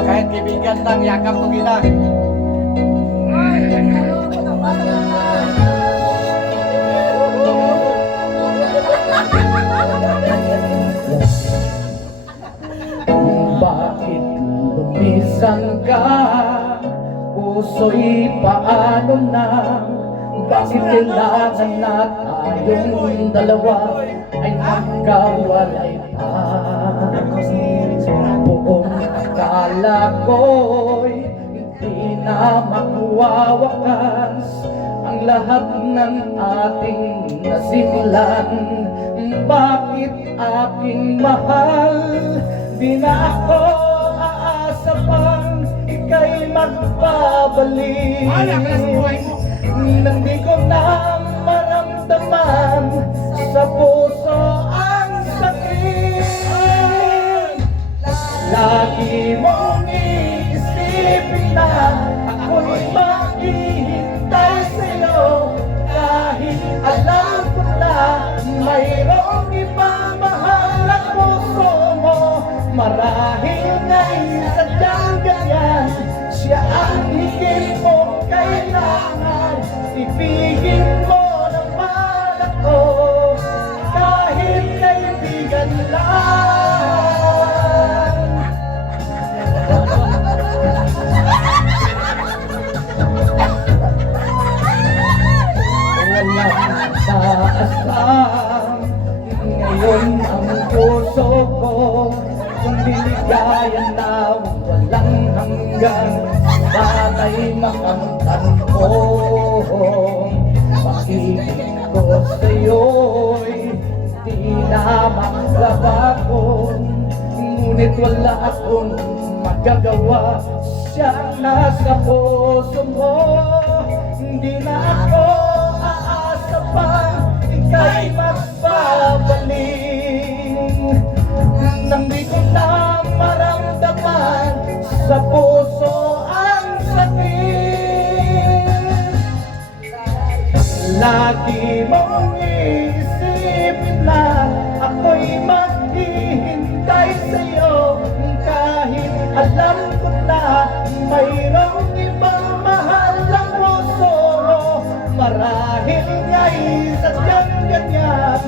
kahit kaibigan lang, yakap mo gina. Bakit lumisan ka? Puso'y paano na? Bakit kailangan na tayong dalawa ay magkawalay pa? Buong akala ko'y hindi na makuwawakas ang lahat ng ating nasimulan. Bakit aking mahal? Di na ako aasa pang ika'y magbabalik. Nang di ko na maramdaman sa puso ang sakit. Lagi mong iisipin na ako'y maghihintay sa'yo, kahit alam ko na mayroong ibang mahal ang puso mo. Marahil nga'y sadyang ganyan, siya ang higit mong kailangan. Ibigin mo naman ako, kahit kaibigan lang. Walang taasang ngayon ang puso ko, kundi ligaya na walang hanggan. Sana'y makamtan ko pag-ibig ko sa'yo'y di na maglabagon. Ngunit wala akong magagawa, siya ang nasa puso mo. Hindi na ako aasa pa ika'y magbabalik. Nang di ko na maramdaman sa puso ang sakit. Lagi mong iisipin na ako'y maghihintay sa'yo, kahit alam ko na mayroong ibang mahal ang puso mo. Marahil nga'y sadyang ganyan,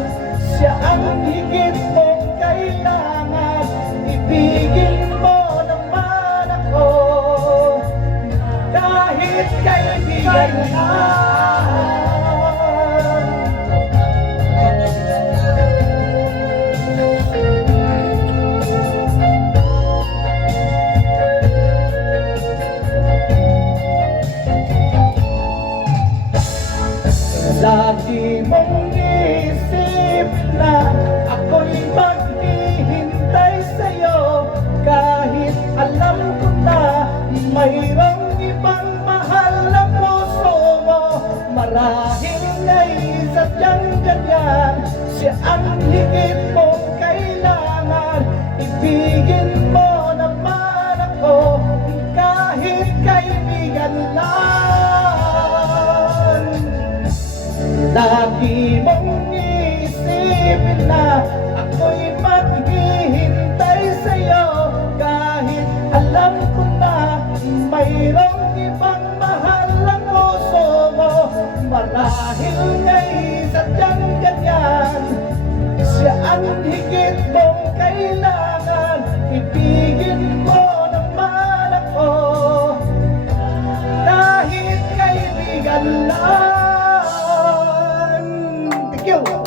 siya ang higit mong kailangan. Ibigin mo naman ako, kahit kaibigan lang. Lagi mong isipin na ako'y maghihintay sa'yo, kahit alam ko na mayroong ibang mahal ang puso mo. Marahil nga'y sadyang ganyan, siya ang higit mong kailangan. Ibigin mo naman ako, kahit kaibigan lang. Lagi mong isipin na ako'y maghihintay sa'yo, kahit alam ko na mayroong ibang mahal ang puso mo. Marahil nga'y sadyang ganyan, siya ang higit mong kailangan. Ibigin mo naman ako, kahit kaibigan lang. Thank you.